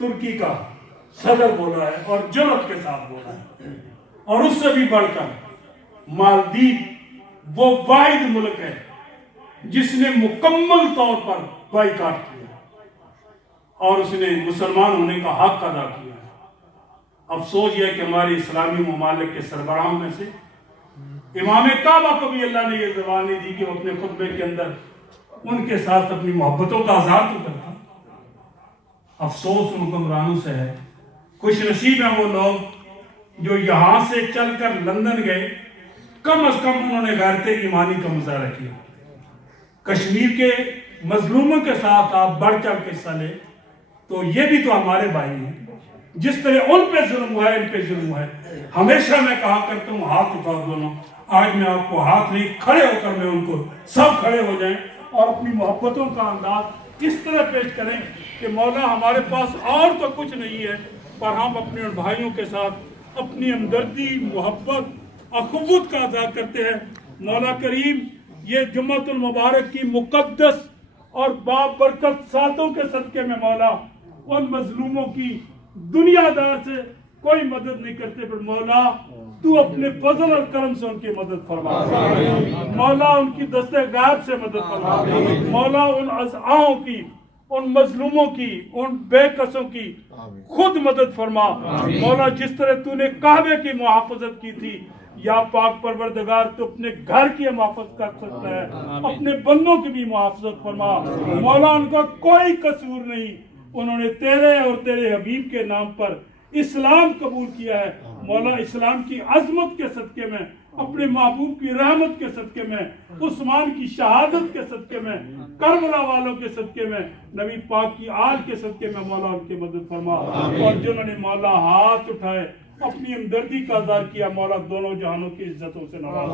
ترکی کا صدر بولا ہے اور جرأت کے ساتھ بولا ہے. اور اس سے بھی بڑھ کر مالدیپ وہ واحد ملک ہے جس نے مکمل طور پر بائیکاٹ کیا اور اس نے مسلمان ہونے کا حق ادا کیا. افسوس یہ ہے کہ ہمارے اسلامی ممالک کے سربراہوں میں سے امام کعبہ کو بھی اللہ نے یہ زبان نہیں دی کہ وہ اپنے خطبے کے اندر ان کے ساتھ اپنی محبتوں کا اظہار تو کرتا. افسوس حکمرانوں سے ہے. خوش نصیب ہیں وہ لوگ جو یہاں سے چل کر لندن گئے، کم از کم انہوں نے غیرت ایمانی کا مظاہرہ کیا. کشمیر کے مظلوموں کے ساتھ آپ بڑھ چڑھ کے حصہ لیں تو یہ بھی تو ہمارے بھائی ہیں. جس طرح ان پہ ظلم ہوا ہے ان پہ ظلم ہوا ہے. ہمیشہ میں کہا کرتا ہوں ہاتھ اٹھاؤ دونوں. آج میں آپ کو ہاتھ نہیں، کھڑے ہو کر میں ان کو سب کھڑے ہو جائیں اور اپنی محبتوں کا انداز اس طرح پیش کریں کہ مولا ہمارے پاس اور تو کچھ نہیں ہے، پر ہم اپنے ان بھائیوں کے ساتھ اپنی ہمدردی، محبت، اخوت کا اظہار کرتے ہیں. مولا کریم یہ جمعۃ المبارک کی مقدس اور بابرکت ساتوں کے صدقے میں مولا ان مظلوموں کی دنیا دار سے کوئی مدد نہیں کرتے، پر مولا تو اپنے فضل اور کرم سے ان کی مدد فرما. مولا ان کی دست غیب سے مدد فرما. مولا ان اضعاؤں کی، ان مظلوموں کی، ان بے کسوں کی خود مدد فرما. مولا جس طرح تو نے کعبے کی محافظت کی تھی، یا پاک پروردگار تو اپنے گھر کی محافظت کر سکتا ہے، اپنے بندوں کی بھی محافظت فرما. مولا ان کا کوئی قصور نہیں، انہوں نے تیرے اور تیرے حبیب کے نام پر اسلام قبول کیا ہے. مولا اسلام کی عظمت کے صدقے میں، اپنے محبوب کی رحمت کے صدقے میں، عثمان کی شہادت کے صدقے میں، کربلا والوں کے صدقے میں، نبی پاک کی آل کے صدقے میں مولا ان کی مدد فرما. اور جنہوں نے مولا ہاتھ اٹھائے اپنی ہمدردی کا اظہار کیا، مولا دونوں جہانوں کی عزتوں سے نواز.